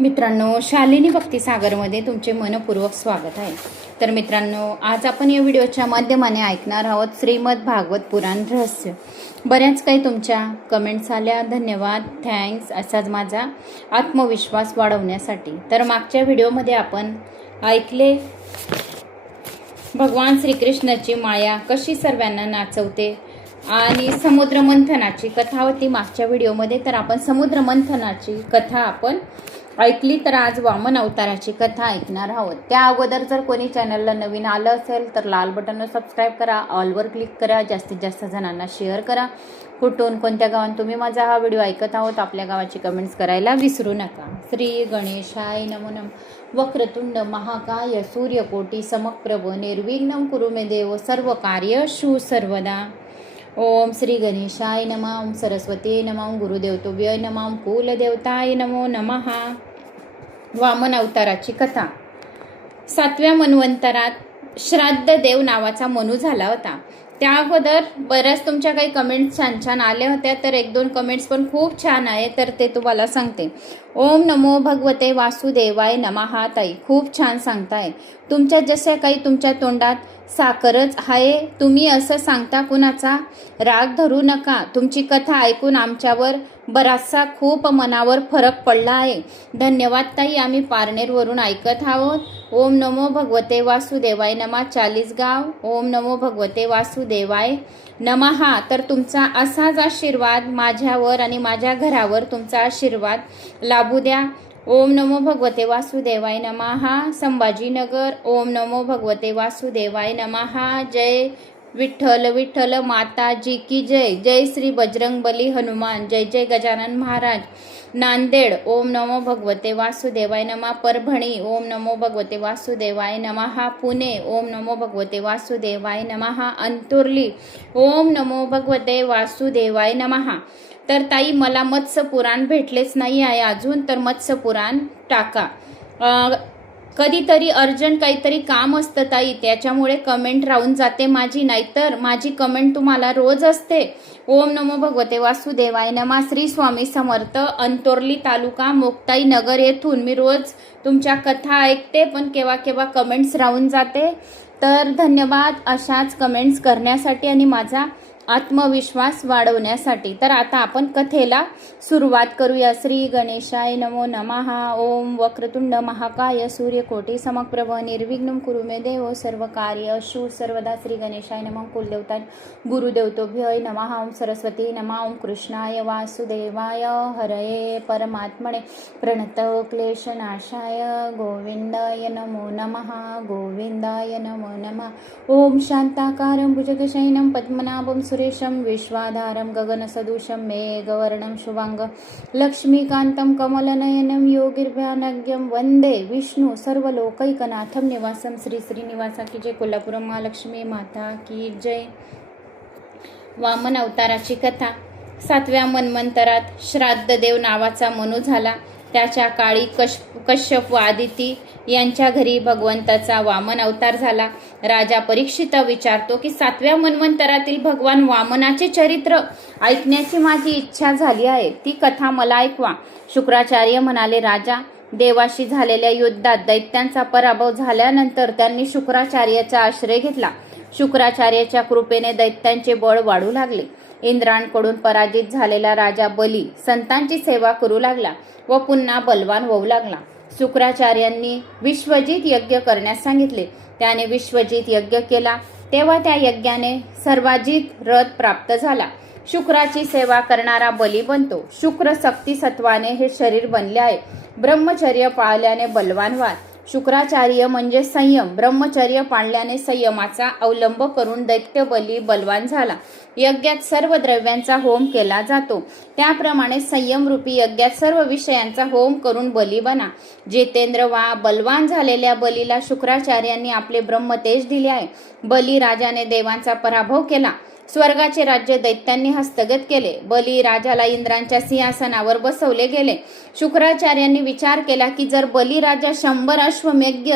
मित्रांनो, शालिनी भक्तिसागरमध्ये तुमचे मनपूर्वक स्वागत आहे. तर मित्रांनो, आज आपण या व्हिडिओच्या माध्यमाने ऐकणार आहोत श्रीमद भागवत पुराण रहस्य. बऱ्याच काही तुमच्या कमेंट्स आल्या, धन्यवाद, थँक्स. असाच माझा आत्मविश्वास वाढवण्यासाठी. तर मागच्या व्हिडिओमध्ये आपण ऐकले भगवान श्रीकृष्णाची माया कशी सर्वांना नाचवते आणि समुद्र मंथनाची कथा होती मागच्या व्हिडिओमध्ये. तर आपण समुद्र मंथनाची कथा आपण ऐकली. तर आज वामन अवताराची कथा ऐकणार आहोत. त्या अगोदर जर कोणी चॅनलला नवीन आलं असेल तर लाल बटनवर सबस्क्राईब करा, ऑलवर क्लिक करा, जास्तीत जास्त जणांना शेअर करा. कुठून कोणत्या गावात तुम्ही माझा हा व्हिडिओ ऐकत आहोत आपल्या गावाची कमेंट्स करायला विसरू नका. श्री गणेशाय नमो नमः. वक्रतुंड महाकाय सूर्यकोटी समप्रभ निर्विघ्नं कुरु मे देव सर्व कार्येषु सर्वदा. ओम श्री गणेशाय नमः. ओम सरस्वती नमः. ओम गुरुदेवतोभ्य नमः. ओम कुलदेवताय नमो नमः. वामन अवताराची कथा. 7व्या मन्वंतरात श्राद्ध देव नावाचा मनू झाला होता. त्या अगोदर बऱ्याच तुमच्या काही कमेंट्स छान छान आल्या होत्या. तर एक दोन कमेंट्स पण खूप छान आहे, तर ते तुम्हाला सांगते. ओम नमो भगवते वासुदेवाय नमः. ताई खूप छान सांगताय. तुमच्या जसे काही तुमच्या तोंडात साखरच आहे. तुम्ही असं सांगता, कुणाचा राग धरू नका. तुमची कथा ऐकून आमच्यावर बराचसा खूप मनावर फरक पडला आहे. धन्यवाद ताई. आम्ही पारनेरवरून ऐकत आहोत. ओम नमो भगवते वासुदेवाय नमः. 40 गाव. ओम नमो भगवते वासुदेवाय नमः. तर तुमचा असाच आशीर्वाद माझ्यावर आणि माझ्या घरावर तुमचा आशीर्वाद लाभू द्या. ओम नमो भगवते वासुदेवाय नमः. संभाजीनगर. ओम नमो भगवते वासुदेवाय नमः. जय विठ्ठल विठ्ठल माताजी की जय. जय श्री बजरंगबली हनुमान. जय जय गजानन महाराज. नांदेड. ओम नमो भगवते वासुदेवाय नमः. परभणी. ओम नमो भगवते वासुदेवाय नमः. पुणे. ओम नमो भगवते वासुदेवाय नमः. अंतुर्ली. ओम नमो भगवते वासुदेवाय नमः. तर ताई, मला मत्स्य पुराण भेटलेच नाही आहे अजून, तर मत्स्य पुराण टाका. कधीतरी अर्जंट काहीतरी काम असतं ताई, त्याच्यामुळे कमेंट राहून जाते माझी, नाहीतर माझी कमेंट तुम्हाला रोज असते. ओम नमो भगवते वासुदेवाय नमः. श्री स्वामी समर्थ. अंतोर्ली तालुका मुक्ताई नगर येथून मी रोज तुमच्या कथा ऐकते, पण केव्हा केव्हा कमेंट्स राहून जाते. तर धन्यवाद अशाच कमेंट्स करण्यासाठी आणि माझा आत्मविश्वास वाढवण्यासाठी. तर आता आपण कथेला सुरुवात करूया. श्री गणेशाय नमो नमः. ओम वक्रतुंड महाकाय सूर्यकोटी समप्रभ निर्विघ्नं कुरु मे देव सर्व कार्येषु सर्वदा. श्री गणेशाय नमः. कुलदेवताय गुरुदेवतोभ्य नमः. ओम सरस्वती नमः. ओम कृष्णाय वासुदेवाय हरये परमात्मने प्रणत क्लेशनाशाय गोविंदाय नमो नमः. गोविंदाय नमो नमः. ओम शांताकारं भुजगशयनं पद्मनाभं सुरेशं विश्वाधारं गगनसदृशं मेघवर्णं शुभांगं लक्ष्मीकान्तं कमलनयनं योगिर्भ्यानग्यं वंदे विष्णु सर्वलोकैकनाथं निवासं. श्री श्रीनिवासा की जय. कोल्हापूर महालक्ष्मी माता की जय. वामन अवताराची कथा. 7व्या मन्वंतरात श्राद्ध देव नावाचा मनू झाला. त्याच्या काळी कश्यप व आदिती यांच्या घरी भगवंताचा वामन अवतार झाला. राजा परीक्षित विचारतो की 7व्या मन्वंतरातील भगवान वामनाचे चरित्र ऐकण्याची माझी इच्छा झाली आहे, ती कथा मला ऐकवा. शुक्राचार्य म्हणाले, राजा, देवाशी झालेल्या युद्धात दैत्यांचा पराभव झाल्यानंतर त्यांनी शुक्राचार्याचा आश्रय घेतला. शुक्राचार्याच्या कृपेने दैत्यांचे बळ वाढू लागले. इंद्रांकडून पराजित झालेला राजा बली संतांची सेवा करू लागला व पुन्हा बलवान होऊ लागला. शुक्राचार्यांनी विश्वजित यज्ञ करण्यास सांगितले. त्याने विश्वजित यज्ञ केला. तेव्हा त्या यज्ञाने सर्वाजित रथ प्राप्त झाला. शुक्राची सेवा करणारा बली बनतो. शुक्र शक्ती सत्वाने हे शरीर बनले आहे. ब्रह्मचर्य पाळल्याने बलवान व्हा. शुक्राचार्य म्हणजे संयम. ब्रह्मचर्य पाळल्याने संयमाचा अवलंब करून दैत्य बली बलवान झाला. यज्ञात सर्व द्रव्यांचा होम केला जातो, त्याप्रमाणे संयम रूपी यज्ञात सर्व विषयांचा होम करून बली बना. जितेंद्र वा बलवान झालेल्या बलीला शुक्राचार्यांनी आपले ब्रह्मतेज दिले आहे. बली राजाने देवांचा पराभव केला. स्वर्गाचे राज्य दैत्यांनी हस्तगत केले. बली राजाला इंद्रांच्या सिंहासनावर बसवले गेले. शुक्राचार्यांनी विचार केला की जर बली राजा 100 अश्वमेध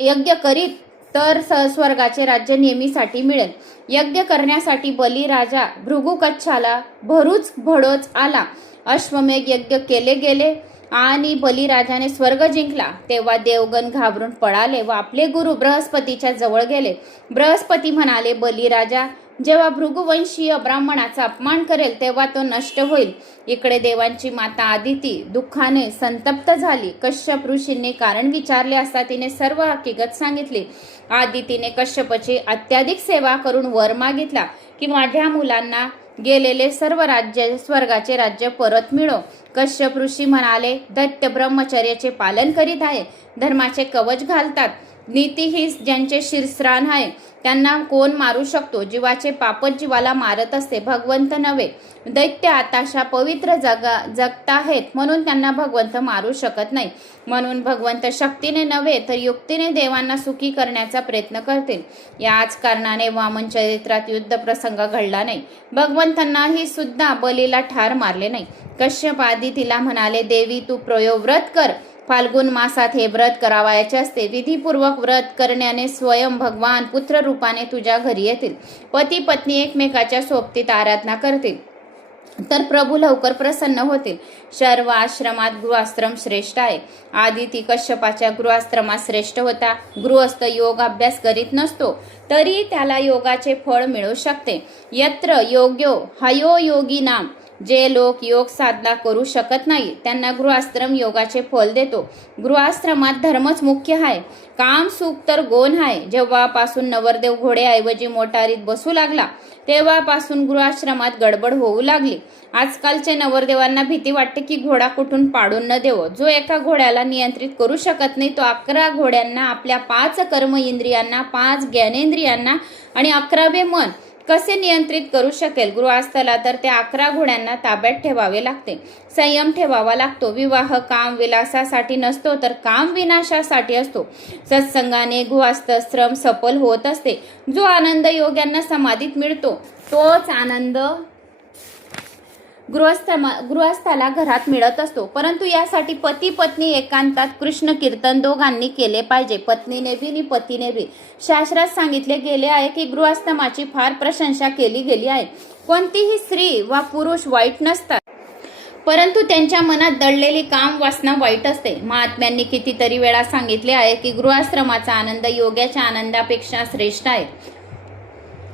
यज्ञ करीत तर स्वर्गाचे राज्य नेहमीसाठी मिळेल. यज्ञ करण्यासाठी बली राजा भृगुकच्छाला भरूच भडोच आला. अश्वमेध यज्ञ केले गेले. आणि बलिराजाने स्वर्ग जिंकला तेव्हा देवगण घाबरून पळाले व आपले गुरु बृहस्पतीच्या जवळ गेले. बृहस्पती म्हणाले, बलिराजा जेव्हा भृगुवंशीय ब्राह्मणाचा अपमान करेल तेव्हा तो नष्ट होईल. इकडे देवांची माता आदिती दुःखाने संतप्त झाली. कश्यप ऋषींनी कारण विचारले असता तिने सर्व हकीकत सांगितली. आदितीने कश्यपची अत्याधिक सेवा करून वर मागितला की माझ्या मुलांना गेलेले सर्व राज्य स्वर्गाचे राज्य परत मिळो. कश्यप ऋषी म्हणाले, दैत्य ब्रह्मचर्याचे पालन करीत आहे, धर्माचे कवच घालतात, नीती ही ज्यांचे शिरस्त्राण आहे त्यांना कोण मारू शकतो. जीवाचे पापच जीवाला मारत असते, भगवंत नव्हे. दैत्य आताशा पवित्र जगताहेत म्हणून त्यांना भगवंत मारू शकत नाही. म्हणून भगवंत शक्तीने नव्हे तर युक्तीने देवांना सुखी करण्याचा प्रयत्न करतील. याच कारणाने वामन चरित्रात युद्ध प्रसंग घडला नाही. भगवंतांनाही सुद्धा बलीला ठार मारले नाही. कश्यप आदितीला म्हणाले, देवी तू प्रयोव्रत कर. फाल्गुन मासात हे व्रत करावायचे असते. विधीपूर्वक व्रत करण्याने स्वयं भगवान पुत्र रूपाने तुझ्या घरी येतील. पती पत्नी एकमेकाच्या सोबतीत आराधना करतील तर प्रभू लवकर प्रसन्न होतील. सर्व आश्रमात गृहाश्रम श्रेष्ठ आहे. आदिती कश्यपाच्या गृहाश्रमात श्रेष्ठ होता. गृहस्थ योग अभ्यास करीत नसतो तरी त्याला योगाचे फळ मिळू शकते. यत्र योग्यो हयो योगी नाम. जे लोक योग साधना करू शकत नाही त्यांना गृहाश्रम योगाचे फल देतो. गृहाश्रमात धर्मच मुख्य आहे. काम सुख तर गौण आहे. जेव्हापासून नवरदेव घोड्याऐवजी मोटारीत बसू लागला तेव्हापासून गृहाश्रमात गडबड होऊ लागली. आजकालच्या नवरदेवांना भीती वाटते की घोडा कुठून पाडून न देवो. जो एका घोड्याला नियंत्रित करू शकत नाही तो 11 घोड्यांना, आपल्या 5 कर्म इंद्रियांना, 5 ज्ञानेंद्रियांना आणि 11वे मन कसे नियंत्रित करू शकेल. गृहस्थाला तर त्या 11 घोड्यांना ताब्यात ठेवावे लागते. संयम ठेवावा लागतो. विवाह काम विलासासाठी नसतो तर काम विनाशासाठी असतो. सत्संगाने गृहस्थ श्रम सफल होत असते. जो आनंद योग्यांना समाधीत मिळतो तोच आनंद गृहस्थाला घरात मिळत असतो. परंतु यासाठी पती पत्नी एकांतात कृष्ण कीर्तन दोघांनी केले पाहिजे. पत्नीने बी आणि पतीने बी. शास्त्रात सांगितले गेले आहे की गृहस्थाची फार प्रशंसा केली गेली आहे. कोणतीही स्त्री वा पुरुष वाईट नसतात परंतु त्यांच्या मनात दडलेली काम वासना वाईट असते. महात्म्यांनी कितीतरी वेळा सांगितले आहे की गृहाश्रमाचा आनंद योग्याच्या आनंदापेक्षा श्रेष्ठ आहे.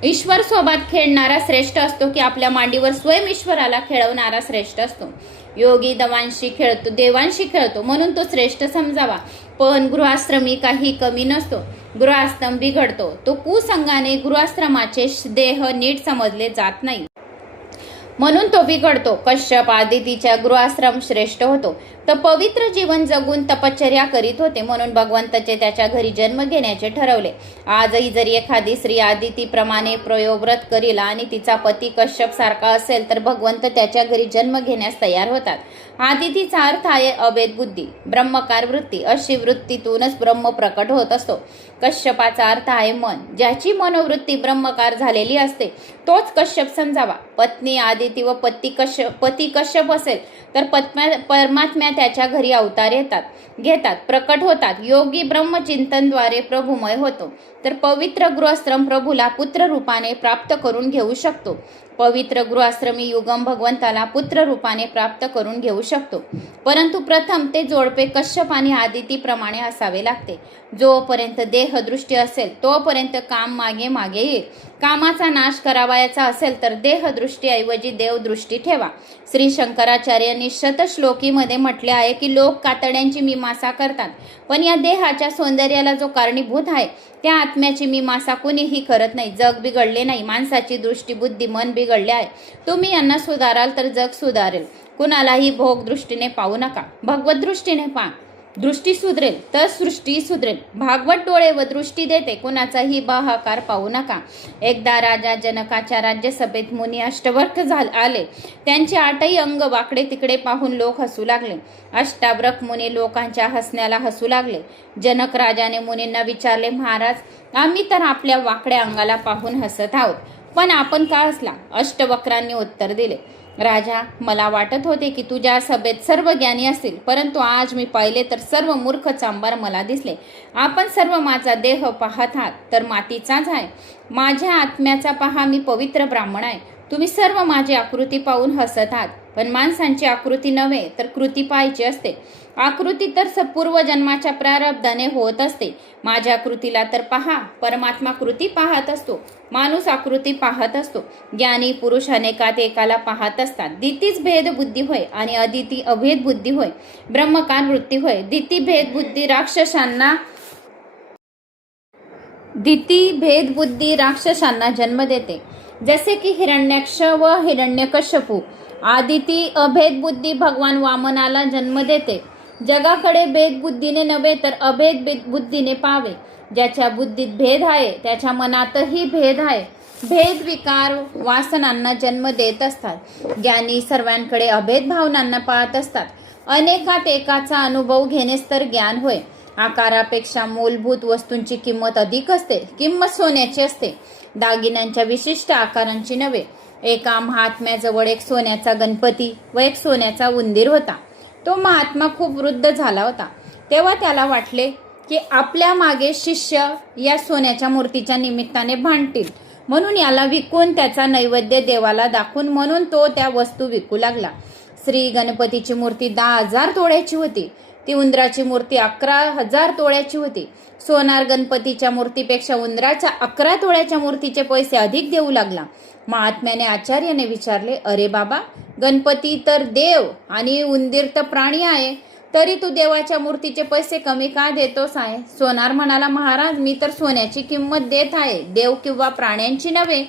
ईश्वर सोबत खेळणारा श्रेष्ठ असतो की आपल्या मांडीवर स्वयं ईश्वराला खेळवणारा श्रेष्ठ असतो. योगी देवांशी खेळतो म्हणून तो श्रेष्ठ समजावा. पण गृहाश्रमी काही कमी नसतो. गृहाश्रम बिघडतो तो कुसंगाने. गृहाश्रमाचे देह नीट समजले जात नाही म्हणून तो बिघडतो. कश्यप आदितीच्या गृहाश्रम श्रेष्ठ होतो. तो पवित्र जीवन जगून तपश्चर्या करीत होते म्हणून भगवंताचे त्याच्या घरी जन्म घेण्याचे ठरवले. आजही जरी एखादी स्त्री आदितीप्रमाणे प्रयोव्रत करील आणि तिचा पती कश्यप सारखा असेल तर भगवंत त्याच्या घरी जन्म घेण्यास तयार होतात. आदितीचा अर्थ आहे अभेद बुद्धी, ब्रह्मकार वृत्ती. अशी वृत्तीतूनच ब्रह्म प्रकट होत असतो. कश्यपाचा अर्थ आहे मन. ज्याची मनोवृत्ती ब्रह्मकार झालेली असते तोच कश्यप समजावा. पत्नी आदिती व पती कश्यप असेल तर परमात्म्या त्याच्या घरी अवतार घेतात, प्रकट होतात. योगी ब्रह्मचिंतनद्वारे प्रभुमय होतो तर पवित्र गृहश्रम प्रभूला पुत्र रूपाने प्राप्त करून घेऊ शकतो. पवित्र गृहाश्रमी युगम भगवंताला पुत्र रूपाने प्राप्त करून घेऊ शकतो. परंतु प्रथम ते जोडपे कश्यप आणि आदितीप्रमाणे असावे लागते. जोपर्यंत देहदृष्टी असेल तोपर्यंत काम मागे मागे येईल. कामाचा नाश करावायचा असेल तर देहदृष्टीऐवजी देवदृष्टी ठेवा. श्री शंकराचार्यांनी शतश्लोकीमध्ये म्हटले आहे की लोक कातड्यांची मीमांसा करतात पण या देहाच्या सौंदर्याला जो कारणीभूत आहे त्या आत्म्याची मीमांसा कुणीही करत नाही. जग बिघडले नाही, माणसाची दृष्टी बुद्धी मन बिघडले आहे. तुम्ही यांना सुधाराल तर जग सुधारेल. कुणालाही भोग दृष्टीने पाहू नका, भगवत दृष्टीने पहा. दृष्टी सुधरेल तर सृष्टी सुधरेल. भागवत डोळे व दृष्टी देते, कुणाचाही बाहाकार पाहू नका. एकदा राजा जनकाच्या राज्यसभेत मुनी अष्टवक्र आले. त्यांचे 8ही अंग वाकडे तिकडे पाहून लोक हसू लागले. अष्टावक्र मुनी लोकांच्या हसण्याला हसू लागले. जनक राजाने मुनींना विचारले, महाराज आम्ही तर आपल्या वाकड्या अंगाला पाहून हसत आहोत पण आपण का हसला? अष्टवक्रांनी उत्तर दिले, राजा मला वाटत होते की तुझ्या सभेत सर्व ज्ञानी असतील परंतु आज मी पाहिले तर सर्व मूर्ख चांबार मला दिसले. आपण सर्व माझा देह पाहत आहात तर मातीचाच आहे. माझ्या आत्म्याचा पहा, मी पवित्र ब्राह्मण आहे. तुम्ही सर्व माझी आकृती पाहून हसत आहात पण माणसांची आकृती नव्हे तर कृती पाहायची असते. आकृती तर पूर्वजन्माच्या प्रारब्धाने होत असते. माझ्या कृतीला तर पहा. परमात्मा कृती पाहत असतो, माणूस आकृती पाहत असतो. ज्ञानी पुरुष अनेकात एकाला पाहत असतात. दितीच भेद बुद्धी होय आणि अदिती अभेद बुद्धी होय. ब्रह्मकार वृत्ती होय. दिती भेद बुद्धी राक्षसांना जन्म देते. जसे की हिरण्याक्ष व हिरण्यकश्यपू. आदिती अभेद बुद्धी भगवान वामनाला जन्म देते. जगाकडे भेद बुद्धीने नव्हे तर अभेद बुद्धीने पाहावे. ज्याच्या बुद्धीत भेद आहे त्याच्या मनातही भेद आहे. भेद विकार वासनांना जन्म देत असतात. ज्ञानी सर्वांकडे अभेद भावनांना पाहत असतात. अनेकात एकाचा अनुभव घेणेच तर ज्ञान होय. आकारापेक्षा मूलभूत वस्तूंची किंमत अधिक असते. किंमत सोन्याची असते, दागिन्यांच्या विशिष्ट आकारांची नव्हे. एका महात्म्याजवळ एक सोन्याचा गणपती व एक सोन्याचा उंदीर होता. तो महात्मा खूप वृद्ध झाला होता. तेव्हा त्याला वाटले की आपल्या मागे शिष्य या सोन्याच्या मूर्तीच्या निमित्ताने भांडतील, म्हणून याला विकून त्याचा नैवेद्य देवाला दाखवून म्हणून तो त्या वस्तू विकू लागला. श्री गणपतीची मूर्ती 10,000 तोळ्याची होती. ती उंदराची मूर्ती 11,000 तोळ्याची होती. सोनार गणपतीच्या मूर्तीपेक्षा उंदराच्या 11 तोळ्याच्या मूर्तीचे पैसे अधिक देऊ लागला. महात्म्याने आचार्याने विचारले, अरे बाबा, गणपती तर देव आणि उंदीर तर प्राणी आहे, तरी तू देवाच्या मूर्तीचे पैसे कमी का देतोस आहे? सोनार म्हणाला, महाराज, मी तर सोन्याची किंमत देत आहे, देव किंवा प्राण्यांची नव्हे.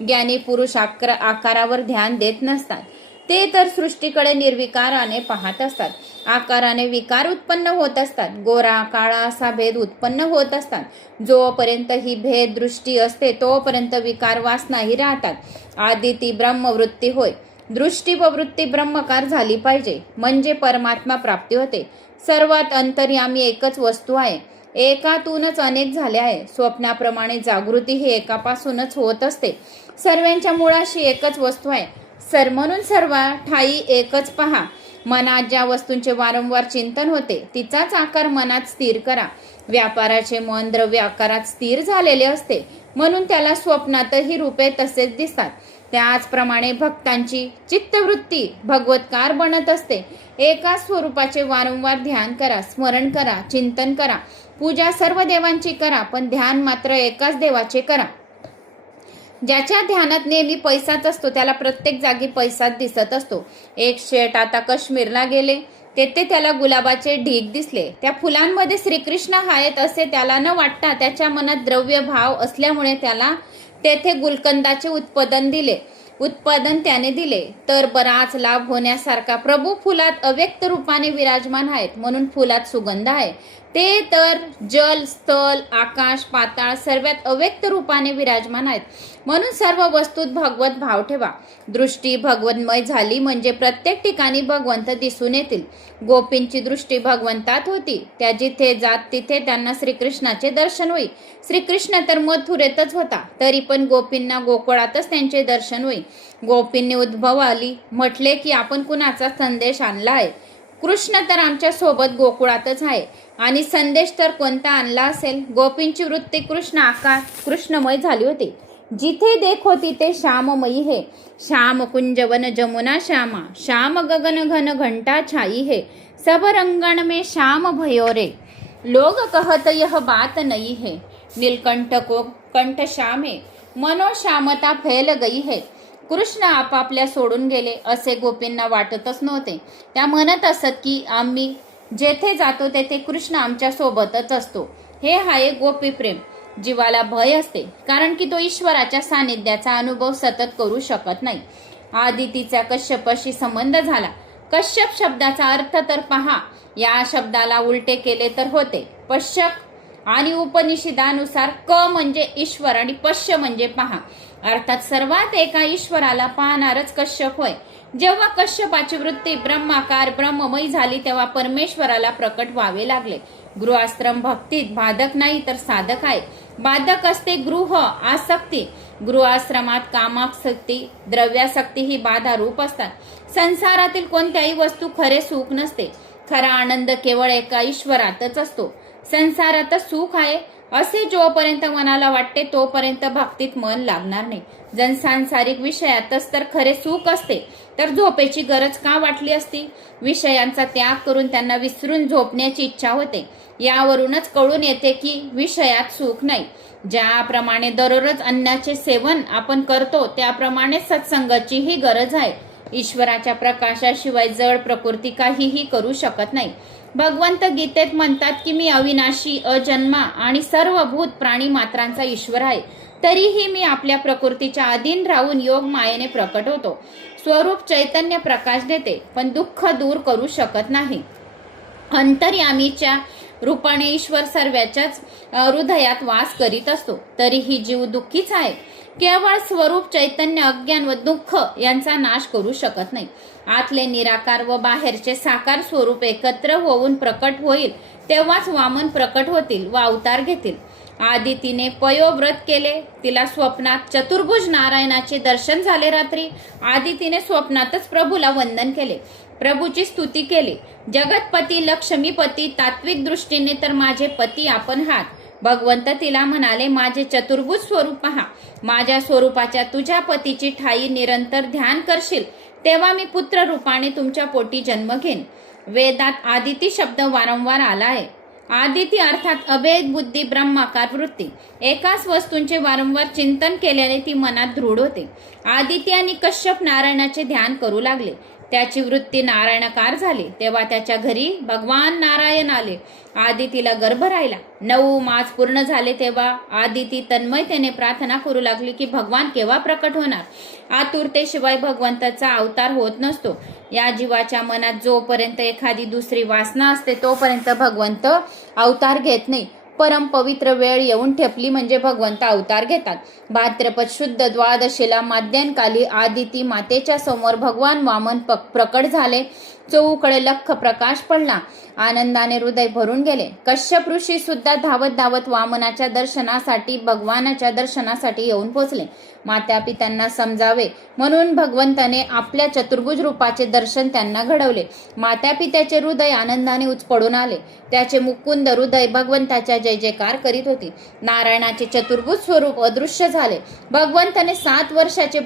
ज्ञानी पुरुष आकारावर ध्यान देत नसतात. ते तर सृष्टीकडे निर्विकाराने पाहत असतात. आकाराने विकार उत्पन्न होत असतात. गोरा काळा असा भेद उत्पन्न होत असतात. जोपर्यंत ही भेद दृष्टी असते तोपर्यंत विकार वासनाही राहतात. आदिती ब्रह्मवृत्ती होय. दृष्टी व वृत्ती ब्रह्मकार झाली पाहिजे, म्हणजे परमात्मा प्राप्ती होते. सर्वात अंतर्यामी एकच वस्तू आहे. एकातूनच अनेक झाले आहे. स्वप्नाप्रमाणे जागृती ही एकापासूनच होत असते. सर्वांच्या मुळाशी एकच वस्तू आहे. म्हणून सर्व ठाई एकच पहा. मनात ज्या वस्तूंचे वारंवार चिंतन होते तिचाच आकार मनात स्थिर करा. व्यापाराचे मन द्रव्य आकारात स्थिर झालेले असते, म्हणून त्याला स्वप्नातही रूपे तसेच दिसतात. त्याचप्रमाणे भक्तांची चित्तवृत्ती भगवतकार बनत असते. एका स्वरूपाचे वारंवार ध्यान करा, स्मरण करा, चिंतन करा. पूजा सर्व देवांची करा, पण ध्यान मात्र एकाच देवाचे करा. ज्याच्या ध्यानात नेहमी पैसाच असतो त्याला प्रत्येक जागी पैसाच दिसत असतो. एक शेठ आता काश्मीरला गेले. तेथे त्याला गुलाबाचे ढीग दिसले. त्या फुलांमध्ये श्रीकृष्ण आहेत असे त्याला न वाटता त्याच्या मनात द्रव्य भाव असल्यामुळे त्याला तेथे गुलकंदाचे उत्पादन त्याने दिले. तर बराच लाभ होण्यासारखा प्रभू फुलात अव्यक्त रूपाने विराजमान आहेत, म्हणून फुलात सुगंध आहे. ते तर जल, स्थल, आकाश, पाताळ सर्वात अव्यक्त रूपाने विराजमान आहेत, म्हणून सर्व वस्तूत भगवत भाव ठेवा. दृष्टी भगवन्मय झाली म्हणजे प्रत्येक ठिकाणी भगवंत दिसून येतील. गोपींची दृष्टी भगवंतात होती. त्या जिथे जात तिथे त्यांना श्रीकृष्णाचे दर्शन होई. श्रीकृष्ण तर मथुरेतच होता, तरी पण गोपींना गोकुळातच त्यांचे दर्शन होई. गोपींनी उद्भवाली म्हटले की आपण कुणाचा संदेश आणला आहे? कृष्ण तर आमच्या सोबत गोकुळातच आहे आणि संदेश तर कोणता आणला असेल? गोपींची वृत्ती कृष्णमय झाली होती. जिथे देखो तिथे श्याममयी है. श्याम कुंजवन जमुना श्यामा, श्याम गगन घन घंटा छाई है. सब रंगण में श्याम भयो रे, लोग कहत यह बात नहीं है. नीलकंठ को कंठ श्याम है, मनो श्यामता फैल गई है. कृष्ण आपापल्या सोडून गेले असे गोपींना वाटतच नव्हते. त्या म्हणत असत की आम्ही जेथे जातो तेथे कृष्ण आमच्या सोबतच असतो. हे आहे गोपी प्रेम. जीवाला भय असते, कारण की तो ईश्वराच्या सानिध्याचा अनुभव सतत करू शकत नाही. आदितीचा कश्यपाशी संबंध झाला. कश्यप शब्दाचा अर्थ तर पहा. या शब्दाला उलटे केले तर होते पश्यक आणि उपनिषदानुसार क म्हणजे ईश्वर आणि पश्य म्हणजे पहा. अर्थात सर्वात एका ईश्वराला पाहणारच कश्यप होय. जेव्हा कश्यपाची वृत्ती ब्रह्माकार ब्रह्ममयी झाली तेव्हा परमेश्वराला प्रकट व्हावे लागले. गृहाश्रम भक्तीत बाधक नाही तर साधक आहे. बाधक असते गृह आसक्ती. गृहाश्रमात कामासक्ती, द्रव्यासक्ती ही बाधा रूप असतात. संसारातील कोणत्याही वस्तू खरे सुख नसते. खरा आनंद केवळ एका ईश्वरातच असतो. संसारातच सुख आहे असे जोपर्यंत मनाला वाटते तोपर्यंत भक्तीत मन लागणार नाही. जण सांसारिक विषयातच तर खरे सुख असते तर झोपेची गरज का वाटली असती? विषयांचा त्याग करून त्यांना विसरून झोपण्याची इच्छा होते. यावरूनच कळून येते की विषयात सुख नाही. ज्याप्रमाणे दररोज अन्नाचे सेवन आपण करतो त्याप्रमाणे सत्संगाचीही गरज आहे. ईश्वराच्या प्रकाशाशिवाय जड प्रकृती काहीही करू शकत नाही. भगवंत गीतेत म्हणतात की मी अविनाशी, अजन्मा आणि सर्वभूत प्राणी मात्रांचा ईश्वर आहे. तरीही मी आपल्या प्रकृतीच्या अधीन राहून योग मायेने प्रकट होतो. स्वरूप चैतन्य प्रकाश देते पण दुःख दूर करू शकत नाही. अंतर्यामीच्या रूपाने ईश्वर सर्वाच्याच हृदयात वास करीत असतो. तरीही जीव दुःखीच आहे. केवळ स्वरूप चैतन्य अज्ञान व दुःख यांचा नाश करू शकत नाही. आतले निराकार व बाहेरचे साकार स्वरूप एकत्र होऊन प्रकट होईल तेव्हाच वामन प्रकट होतील व अवतार घेतील. आधी तिने पयोव्रत केले. तिला स्वप्नात चतुर्भुज नारायणाचे दर्शन झाले. रात्री आधी तिने स्वप्नातच प्रभूला वंदन केले, प्रभूची स्तुती केली. जगतपती, लक्ष्मीपती, तात्विक दृष्टीने तर माझे पती आपण आहात. भगवंत तिला म्हणाले, माझे चतुर्भुज स्वरूप पहा. माझ्या स्वरूपाच्या तुझ्या पतीची ठाई निरंतर ध्यान करशील तेव्हा मी पुत्र रूपाने तुमच्या पोटी जन्म घेईन. वेदात आदिती शब्द वारंवार आला आहे. आदिती अर्थात अभेद बुद्धी, ब्रह्माकार वृत्ती. एकाच वस्तूंचे वारंवार चिंतन केल्याने ती मनात दृढ होते. आदिती आणि कश्यप नारायणाचे ध्यान करू लागले. त्याची वृत्ती नारायणाकार झाली. तेव्हा त्याच्या घरी भगवान नारायण आले. आदितीला गर्भ राहिला. 9 मास पूर्ण झाले तेव्हा आदिती तन्मयतेने प्रार्थना करू लागली की भगवान केव्हा प्रकट होणार. आतुरतेशिवाय भगवंताचा अवतार होत नसतो. या जीवाच्या मनात जोपर्यंत एखादी दुसरी वासना असते तोपर्यंत भगवंत अवतार घेत नाही. परम पवित्र वेळ येऊन ठेपली म्हणजे भगवंत अवतार घेतात. भाद्रपद शुद्ध द्वादशीला माध्यान्काली आदिती मातेच्या समोर भगवान वामन प्रकट झाले. चहूकडे लख प्रकाश पडला. आनंदाने हृदय भरून गेले. कश्यप ऋषी सुद्धा धावत धावत वामनाच्या दर्शनासाठी, भगवानाच्या दर्शनासाठी येऊन पोचले. माता पित्यांना समजावे म्हणून भगवंताने आपल्या चतुर्भुज रूपाचे दर्शन त्यांना घडवले. माता पित्याचे हृदय आनंदाने उचपडून आले. त्याचे मुकुंद हृदय भगवंताच्या जय जयकार करीत होती. नारायणाचे चतुर्भुज स्वरूप अदृश्य झाले. भगवंताने 7 वर्षाचे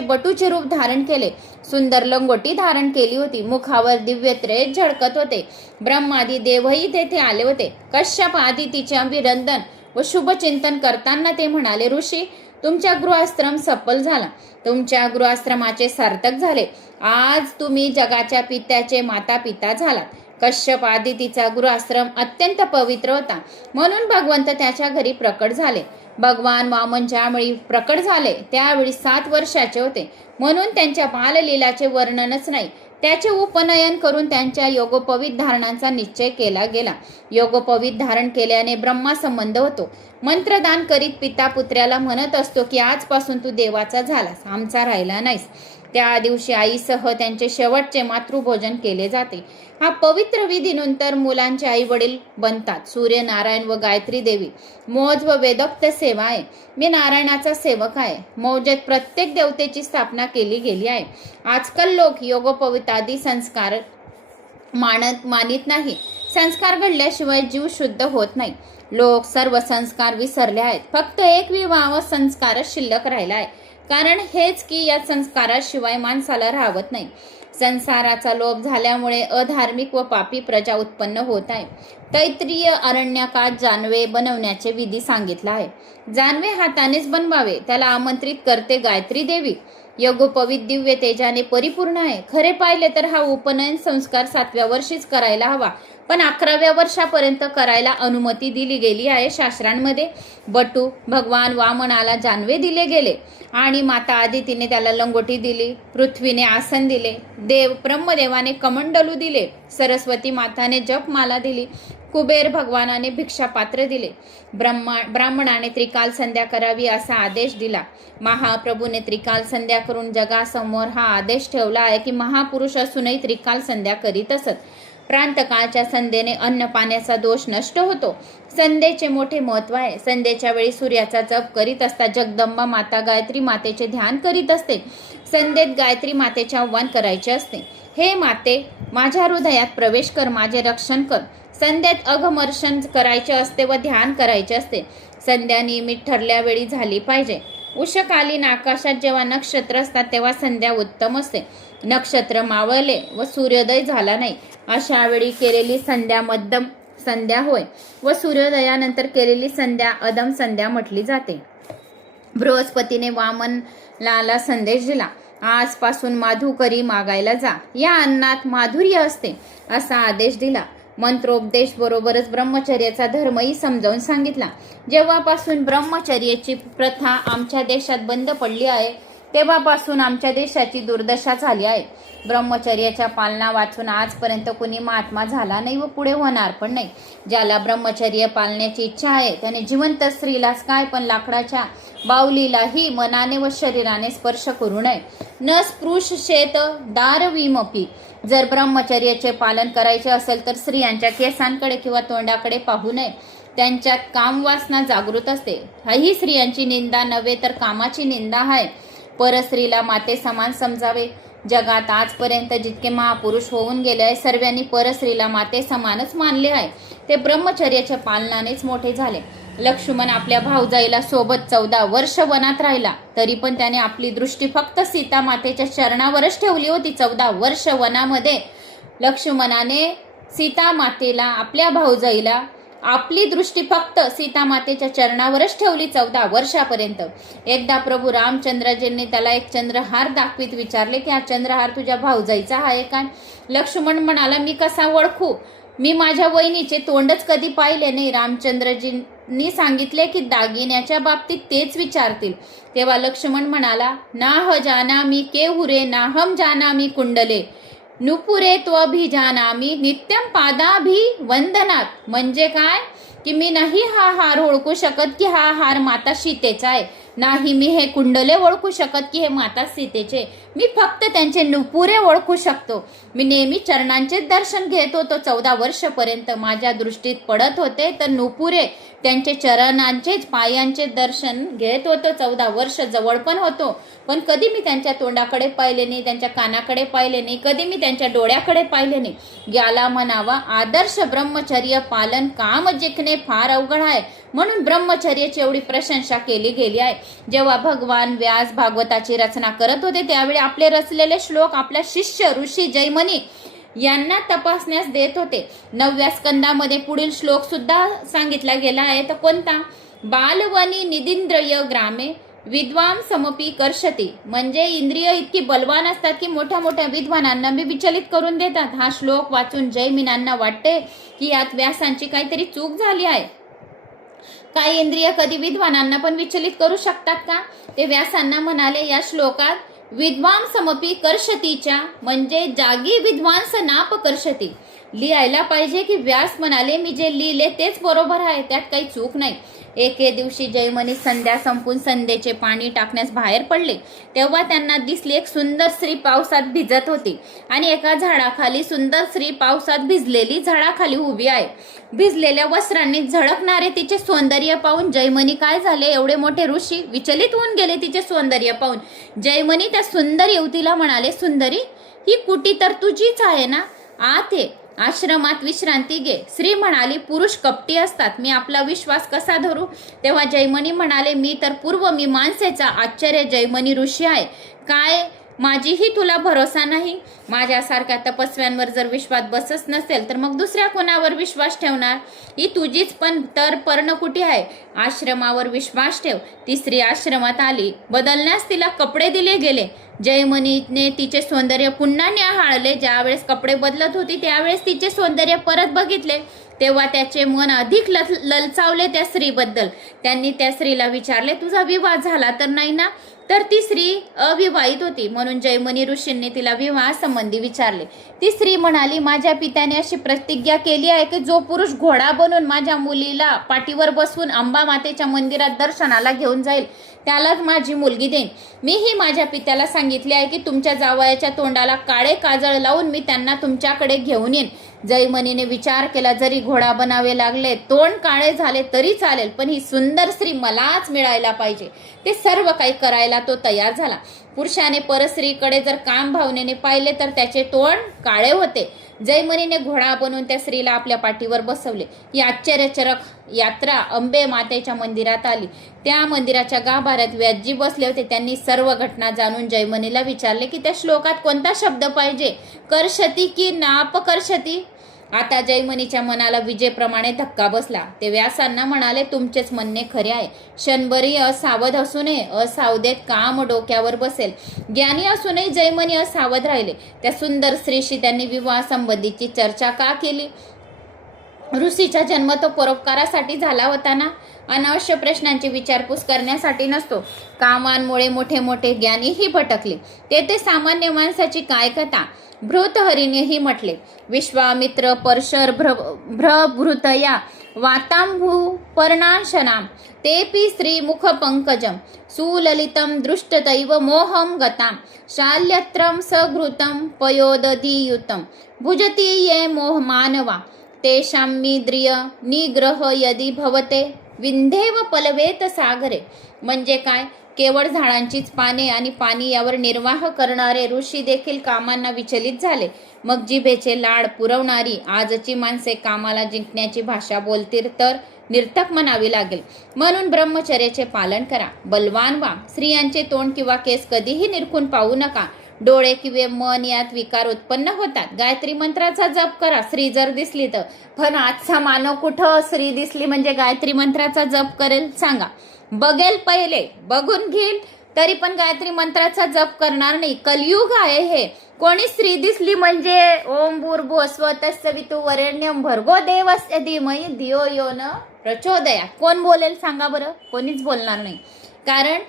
बटूचे रूप धारण केले. सुंदर लंगोटी धारण केली होती. मुखावर दिव्य तेज झळकत होते. ब्रह्मादी देवही तेथे आले होते. कश्यप आदितीचे अभिनंदन व शुभचिंतन करताना ते म्हणाले, ऋषी, तुमच्या गृहाश्रम सफल झाला. तुमच्या गृहाश्रमाचे सार्थक झाले. आज तुम्ही जगाच्या पित्याचे माता पिता झालात. कश्यप आदितीचा गृहाश्रम अत्यंत पवित्र होता म्हणून भगवंत त्याच्या घरी प्रकट झाले. भगवान वामन ज्यावेळी प्रकट झाले त्यावेळी 7 वर्षाचे होते म्हणून त्यांच्या बाललीलाचे वर्णनच नाही. त्याचे उपनयन करून त्यांच्या योगोपवीत धारणांचा निश्चय केला गेला. योगोपवीत धारण केल्याने ब्रह्मा संबंध होतो. मंत्रदान करीत पिता पुत्र्याला म्हणत असतो की आजपासून तू देवाचा झालास, आमचा राहिला नाहीस. त्या दिवशी आईसह त्यांचे शेवटचे मातृभोजन केले जाते. हा पवित्र विधीनंतर मुलांचे आई वडील बनतात. सूर्य, नारायण व गायत्री देवी मौज व वेदोक्त सेवा आहे. मी नारायणाचा सेवक आहे. मौजेत प्रत्येक देवतेची स्थापना केली गेली आहे. आजकाल लोक योगोपवितादी संस्कार मानित नाही. संस्कार घडल्याशिवाय जीव शुद्ध होत नाही. लोक सर्व संस्कार विसरले आहेत. फक्त एक विवाह संस्कारच शिल्लक राहिला आहे. कारण हेच की या संस्काराशिवाय माणसाला राहत नाही. संसाराचा लोभ झाल्यामुळे अधार्मिक व पापी प्रजा उत्पन्न होत आहे. तैत्रीय अरण्याकात जानवे बनवण्याचे विधी सांगितला आहे. जानवे हातानेच बनवावे. त्याला आमंत्रित करते गायत्री देवी. योगोपवीत दिव्य तेजाने परिपूर्ण आहे. खरे पाहिले तर हा उपनयन संस्कार 7व्या वर्षीच करायला हवा, पण 11व्या वर्षापर्यंत करायला अनुमती दिली गेली आहे शास्त्रांमध्ये. बटू भगवान वामनाला जानवे दिले गेले आणि माता आदितीने त्याला लंगोटी दिली. पृथ्वीने आसन दिले. ब्रह्मदेवाने कमंडलू दिले. सरस्वती माताने जपमाला दिली. कुबेर भगवानाने भिक्षापात्र दिले. ब्राह्मणाने त्रिकाल संध्या करावी असा आदेश दिला. महाप्रभूने त्रिकाल संध्या करून जगासमोर हा आदेश ठेवला आहे की महापुरुष असूनही त्रिकाल संध्या करीत असत. प्रांतकाळच्या संध्येने अन्न पाण्याचा दोष नष्ट होतो. संध्येचे मोठे महत्व आहे. संध्येच्या वेळी सूर्याचा जप करीत असता जगदंबा माता गायत्री मातेचे ध्यान करीत असते. संध्येत गायत्री मातेचे आव्हान करायचे असते. हे माते, माझ्या हृदयात प्रवेश कर, माझे रक्षण कर. संध्यात अघमर्षण करायचे असते व ध्यान करायचे असते. संध्या नियमित ठरल्या वेळी झाली पाहिजे. उषकालीन आकाशात जेव्हा नक्षत्र असतात तेव्हा संध्या उत्तम असते. नक्षत्र मावळले व सूर्योदय झाला नाही अशा वेळी केलेली संध्या मध्यम संध्या होय व सूर्योदयानंतर केलेली संध्या अधम संध्या म्हटली जाते. बृहस्पतीने वामनला संदेश दिला, आजपासून माधुकरी मागायला जा, या अन्नात माधुर्य असते असा आदेश दिला. मंत्रोपदेश बरोबरच ब्रह्मचर्याचा धर्मही समजावून सांगितला. जेव्हापासून ब्रह्मचर्याची प्रथा आमच्या देशात बंद पडली आहे तेव्हापासून आमच्या देशाची दुर्दशा झाली आहे. ब्रह्मचर्याच्या पालना वाचून आजपर्यंत कुणी महात्मा झाला नाही व पुढे होणार पण नाही. ज्याला ब्रह्मचर्य पाळण्याची इच्छा आहे त्याने जिवंत स्त्रीलाच काय पण लाकडाच्या बाहुलीलाही मनाने व शरीराने स्पर्श करू नये. न स्पृशेत दारवीमपी. जर ब्रह्मचर्याचे पालन करायचे असेल तर स्त्रियांच्या केसांकडे किंवा तोंडाकडे पाहू नये. त्यांच्यात कामवासना जागृत असते. ही स्त्रियांची निंदा नव्हे तर कामाची निंदा आहे. परस्त्रीला माते समान समजावे. जगात आजपर्यंत जितके महापुरुष होऊन गेले आहे सर्वांनी परस्त्रीला माते समानच मानले आहे. ते ब्रह्मचर्याच्या पालनानेच मोठे झाले. लक्ष्मण आपल्या भाऊजाईला सोबत 14 वर्ष वनात राहिला तरी पण त्याने आपली दृष्टी फक्त सीता मातेच्या चरणावरच ठेवली होती. 14 वर्ष वनामध्ये लक्ष्मणाने सीता मातेला आपल्या भाऊजाईला आपली दृष्टी फक्त सीता मातेच्या चरणावरच ठेवली 14 वर्षापर्यंत. एकदा प्रभू रामचंद्रजींनी त्याला एक चंद्रहार दाखवीत विचारले की हा चंद्रहार तुझ्या भाऊजाईचा आहे का? लक्ष्मण म्हणाला, मी कसा ओळखू? मी माझ्या वहिनीचे तोंडच कधी पाहिले नाही. रामचंद्रजींनी सांगितले की दागिन्याच्या बाबतीत तेच विचारतील. तेव्हा लक्ष्मण म्हणाला, नाह जानामि केहुरे नाहम जानामि कुंडले नुपुरे त्वभिजानामि नित्यम पादाभि वंदनात. म्हणजे काय की मी नाही हा हार ओळखू शकत की हा हार माता सीतेचा आहे, नाही मी हे कुंडले ओळखू शकत की हे माता सीतेचे. मी फक्त त्यांचे नुपुरे ओळखू शकतो. मी नेहमी चरणांचे दर्शन घेत होतो 14 वर्षपर्यंत. माझ्या दृष्टीत पडत होते तर नुपुरे त्यांचे चरणांचेच पायांचे दर्शन घेत होतो. 14 वर्ष जवळ पण होतो पण कधी मी त्यांच्या तोंडाकडे पाहिले नाही, त्यांच्या कानाकडे पाहिले नाही, कधी मी त्यांच्या डोळ्याकडे पाहिले नाही. याला म्हणावा आदर्श ब्रह्मचर्य पालन. काम जिंकणे फार अवघड आहे म्हणून ब्रह्मचर्याची एवढी प्रशंसा केली गेली आहे. जेव्हा भगवान व्यास भागवताची रचना करत होते त्यावेळी आपले रचलेले श्लोक आपल्या शिष्य ऋषी जैमिनी यांना तपासण्यास देत होते. 9व्या स्कंदामध्ये पुढील श्लोक सुद्धा सांगितला गेला आहे. तर कोणता? बालवनी निदिंद्रिय ग्रामे विद्वान समपी कर्षती. म्हणजे इंद्रिय इतकी बलवान असतात की मोठ्या मोठ्या विद्वानांना मी विचलित करून देतात. हा श्लोक वाचून जैमिनांना वाटते की यात व्यासांची काहीतरी चूक झाली आहे. काही इंद्रिय कधी विद्वानांना पण विचलित करू शकतात का? ते व्यासांना म्हणाले या श्लोकात विद्वान समपी कर्षतीच्या म्हणजे जागी विद्वांस नाप कर्षती लिहायला पाहिजे की व्यास म्हणाले मी जे लिहिले तेच बरोबर आहे, त्यात काही चूक नाही. एके दिवशी जैमिनी संध्या संपून संध्येचे पाणी टाकण्यास बाहेर पडले तेव्हा त्यांना दिसली एक सुंदर स्त्री पावसात भिजत होती आणि एका झाडाखाली सुंदर स्त्री पावसात भिजलेली झाडाखाली उभी आहे. भिजलेल्या वस्त्रांनी झळकणारे तिचे सौंदर्य पाहून जैमिनी काय झाले, एवढे मोठे ऋषी विचलित होऊन गेले तिचे सौंदर्य पाहून. जैमिनी त्या सुंदर युवतीला म्हणाले, सुंदरी ही कुटी तर तुझीच आहे ना, आत ये, आश्रमात विश्रांती घे. स्त्री म्हणाली, पुरुष कपटी असतात, मी आपला विश्वास कसा धरू? तेव्हा जैमिनी म्हणाले, मी तर पूर्व मीमांसेचा आश्चर्य जैमिनी ऋषी आहे. काय माझीही तुला भरोसा नाही? माझ्यासारख्या तपस्व्यांवर जर विश्वास बसत नसेल तर मग दुसऱ्या कोणावर विश्वास ठेवणार? ही तुझीच पण तर पर्णकुटी आहे, आश्रमावर विश्वास ठेव. ती स्त्री आश्रमात आली. बदलण्यास तिला कपडे दिले गेले. जैमिनीने तिचे सौंदर्य पुन्हा न्याहाळले. ज्यावेळेस कपडे बदलत होती त्यावेळेस तिचे सौंदर्य परत बघितले तेव्हा त्याचे मन अधिक ललचावले त्या स्त्रीबद्दल. त्यांनी त्या स्त्रीला विचारले, तुझा विवाह झाला तर नाही ना? तर ती स्त्री अविवाहित होती म्हणून जैमिनी ऋषींनी तिला विवाह संबंधी विचारले. ती स्त्री म्हणाली, माझ्या पित्याने अशी प्रतिज्ञा केली आहे की जो पुरुष घोडा बनून माझ्या मुलीला पाठीवर बसवून अंबा मातेच्या मंदिरात दर्शनाला घेऊन जाईल त्यालाच माझी मुलगी देईन. मीही माझ्या पित्याला सांगितले आहे की तुमच्या जावयाच्या तोंडाला काळे काजळ लावून मी त्यांना तुमच्याकडे घेऊन येईन. जैमिनीने विचार केला, जरी घोडा बनावे लागले, तोंड काळे झाले तरी चालेल, पण ही सुंदर स्त्री मलाच मिळायला पाहिजे. ते सर्व काही करायला तो तयार झाला. पुरुषाने परस्त्रीकडे जर काम भावनेने पाहिले तर त्याचे तोंड काळे होते. जैमिनीने घोडा बनवून त्या स्त्रीला आपल्या पाठीवर बसवले. ही आश्चर्यचरक यात्रा अंबे मातेच्या मंदिरात आली. त्या मंदिराच्या गाभाऱ्यात व्यासजी बसले होते. त्यांनी सर्व घटना जाणून जैमिनीला विचारले की त्या श्लोकात कोणता शब्द पाहिजे, कर्षती की नापकर्षती. आता जैमिनीच्या मनाला विजेप्रमाणे धक्का बसला. ते व्यासांना म्हणाले, तुमचेच म्हणणे खरे आहे. क्षणभरी असावध असू नये. असावधेत काम डोक्यावर बसेल. ज्ञानी असूनही जैमिनी असावध राहिले. त्या सुंदर स्त्रीशी त्यांनी विवाह संबंधीची चर्चा का केली? ऋषीचा जन्म तो परोपकारासाठी झाला होता ना. अनावश्यक प्रश्नांची विचारपूस करण्यासाठी नसतो. कामांमुळे मोठे मोठे ज्ञानीही भटकले. तेथे सामान्य माणसाची काय कथा? भृतहरीनेही म्हटले, विश्वामित्र परशर भ्रभृतया वातांभू पर्णाशनाम तेपि स्त्री मुख पंकजम सुललितम दृष्टतैव मोहम गताम शाल्यत्रम सघृतम पयोदधियुतम भुजती ये मोह मानवा तेषाम्मिद्रिय निग्रह यदि भवते विंध्येव पलवेत सागरे. म्हणजे काय? केवळ झाडांचीच पाने आणि पाणी यावर निर्वाह करणारे ऋषी देखील कामांना विचलित झाले. मग जिभेचे लाड पुरवणारी आजची माणसे कामाला जिंकण्याची भाषा बोलतील तर निर्थक म्हणावी लागेल. म्हणून ब्रह्मचर्याचे पालन करा. बलवान व्हा. स्त्रियांचे तोंड किंवा केस कधीही निरखून पाहू नका. डोळे किंवा मन यात विकार उत्पन्न होतात. गायत्री मंत्राचा जप करा स्त्री जर दिसली तर. पण आजचा मानव कुठं स्त्री दिसली म्हणजे गायत्री मंत्राचा जप करेल सांगा? बघेल, पहिले बघून घेईल तरी पण गायत्री मंत्राचा जप करणार नाही. कलियुग आहे हे. कोणी स्त्री दिसली म्हणजे ओम भूर्भुवः स्वः तत्सवितुर्वरेण्यं भर्गो देवस्य धीमहि धियो यो न प्रचोदयात्. कोण बोलेल सांगा बरं? कोणीच बोलणार नाही. कारण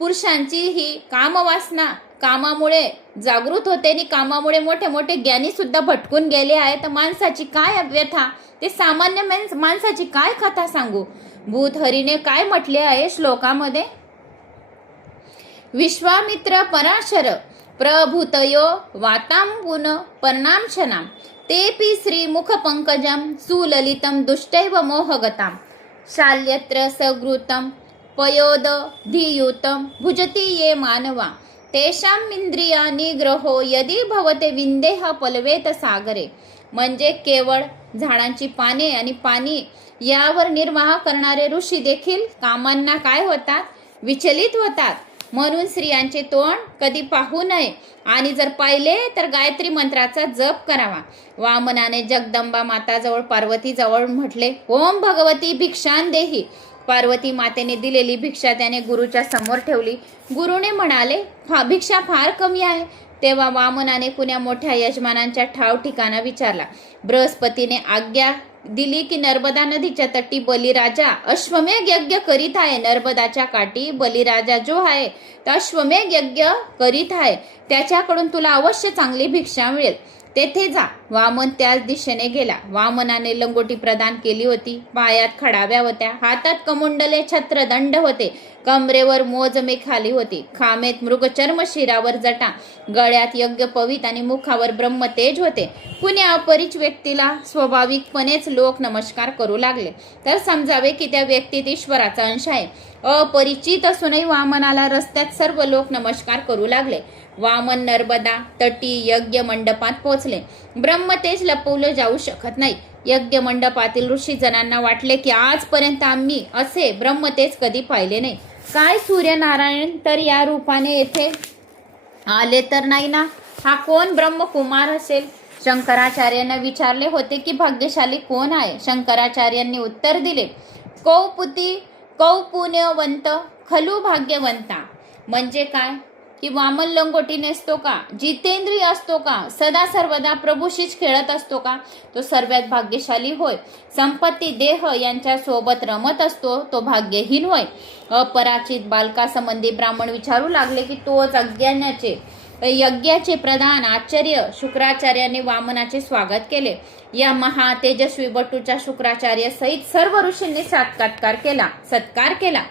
पुरुषांची ही कामवासना कामामुळे जागृत होते आणि कामामुळे मोठे मोठे ज्ञानी सुद्धा भटकून गेले आहेत. तर माणसाची काय व्यथा, ते सामान्य माणसाची काय कथा सांगू? भूतहरीने काय म्हटले आहे श्लोकामध्ये? विश्वामित्र पराशर प्रभूतयो वातांबून पर्णांशनाम तेपि श्री मुख पंकजम सुललितम दुष्टैव मोहगताम शाल्यत्र सघृतम पयोद धियुतम भुजती ये मानवा तेषाम इंद्रिया निग्रहो यदि भवते विंदेह पलवेत सागरे. म्हणजे केवळ झाडांची पाने आणि पाणी यावर निर्वाह करणारे ऋषी देखील कामांना काय होतात? विचलित होतात. म्हणून स्त्रियांचे तोंड कधी पाहू नये आणि जर पाहिले तर गायत्री मंत्राचा जप करावा. वामनाने जगदंबा माताजवळ पार्वतीजवळ म्हटले, ओम भगवती भिक्षान देही. पार्वती मातेने दिलेली भिक्षा त्याने गुरुच्या समोर ठेवली. गुरुने म्हणाले, भिक्षा फार कमी आहे. तेव्हा वामनाने कुण्या मोठ्या यजमानांच्या ठाव ठिकाणा विचारला. बृहस्पतीने आज्ञा दिली की नर्मदा नदीच्या तटी बलिराजा अश्वमेघ यज्ञ करीत आहे. नर्मदाच्या काठी बलिराजा जो आहे तो अश्वमेघ यज्ञ करीत आहे. त्याच्याकडून तुला अवश्य चांगली भिक्षा मिळेल. तेथे जा. वामन त्याच दिशेने गेला. वामनाने लंगोटी प्रदान केली होती. पायात खडाव्या होत्या. हातात कमुंडले छत्र दंड होते. कमरेवर मोजमे खाली होती. खामेत मृगचर्म, शिरावर जटा, गळ्यात यज्ञपवीत आणि मुखावर ब्रह्मतेज होते. कुण्या अपरिचित व्यक्तीला स्वाभाविकपणेच लोक नमस्कार करू लागले तर समजावे की त्या व्यक्तीत ईश्वराचा अंश आहे. अपरिचित असूनही वामनाला रस्त्यात सर्व लोक नमस्कार करू लागले. वामन नर्मदा तटी यज्ञ मंडपात पोहोचले. ब्रह्मतेज लपवलं जाऊ शकत नाही. यज्ञ मंडपातील ऋषीजनांना वाटले की आजपर्यंत आम्ही असे ब्रह्मतेज कधी पाहिले नाही. काय सूर्यनारायण तर या रूपाने येथे आले तर नाही ना? हा कोण ब्रह्मकुमार असेल? शंकराचार्यांना विचारले होते की भाग्यशाली कोण आहे? शंकराचार्यांनी उत्तर दिले, कौपुण्यवंत खलु भाग्यवंता. म्हणजे काय? की वामन लंगोटी नेसतो का? जितेंद्रिय असतो का? सदा सर्वदा प्रभूशीच खेळत असतो का? तो सर्वात भाग्यशाली होय. संपत्ती देह यांच्या सोबत रमत असतो तो भाग्यहीन होय. अपराचित बालकासंबंधी ब्राह्मण विचारू लागले की तोच यज्ञाचे प्रधान आचार्य शुक्राचार्यांनी वामनाचे स्वागत केले. या महा तेजस्वी बटूच्या शुक्राचार्य सहित सर्व ऋषींनी सत्कार केला.